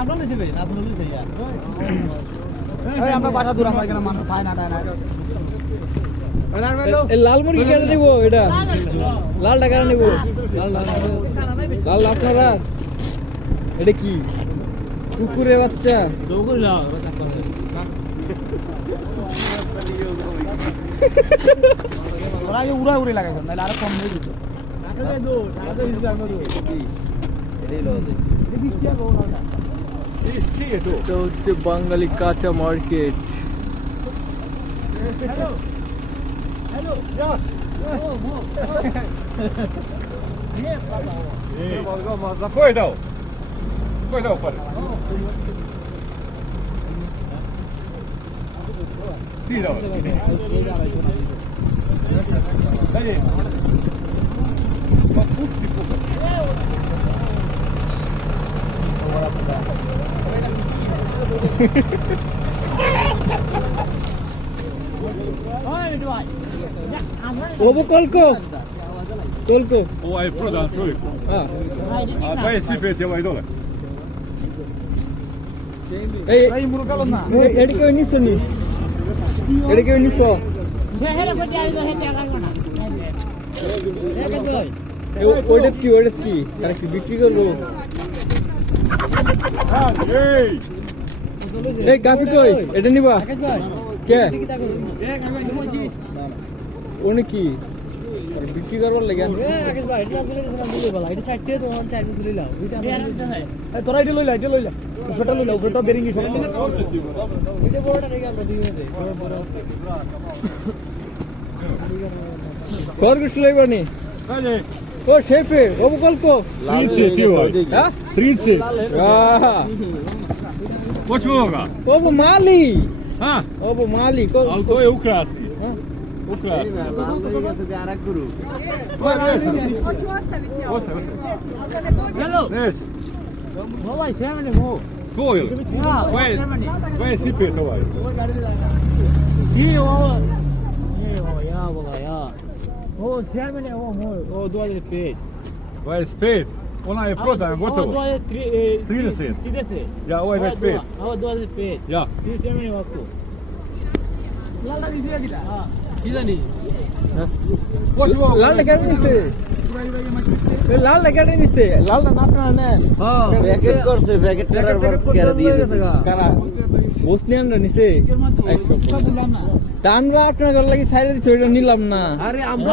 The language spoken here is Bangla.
আমরা নিছি ভাই না তুমি নিছি আমরা বাসা দূর আমরা এখানে মানুষ পায় না লাল মুরগি কেটে নিব এটা লাল টাকা নিব লাল আপনারা এটা কি কুকুরের বাচ্চা ওরা উড়া উড়ে লাগাইছেন নাহলে আরো কম হয়ে যেত এটা হচ্ছে বাঙালি কাঁচা market. Ovo kolko? Koliko? Ovaj je prodan čovjeku. A 25 je ovaj dole. Ej, edike nisu ni. Edike nisu. ওটা কি তারা কি বিক্রি করবো? এই গাফি কই এটা নিবা কে ওনে কি বিক্রি করবার লাগে তোরা এটা লইলা ছোট লইলা ছোট বেরিঙ্গি ছোট খরগোশ লইবানি О, шефе, ovo koliko? 30 ti ovaj. Da? 30. Aha. Hoću ovoga. Ovo mali. Ha? Ovo mali. Ali to je ukrasni. Ukrasni. Hoću ostaviti ovo. Hello. Neće. Ovaj sjemene mo. Ko je? Koje je sipet ovaj? Ti ovo. Evo, ja voga, ja. Ovo sjemene, ovo moj, ovo 25. 25. Ona je prodana, gotovo. Ovo 30. Ja, ovo je 25. Ovo 25. Ja. Ti sjemene ovako. Lala ni dia kita. Ki জানি? Hoću ovoga. লাল কেটে নিছে লাল কেটে নিছে লালটা না আপনারা নেন হ্যাঁ প্যাকেট করছে প্যাকেট করার পর কেটে দিয়ে দিয়েছে কারা বসনি আমরা নিছে 100 বললাম না তা আমরা আপনার ঘর লাগি ছাইড়ে দিছি ওটা নিলাম না আরে আমরা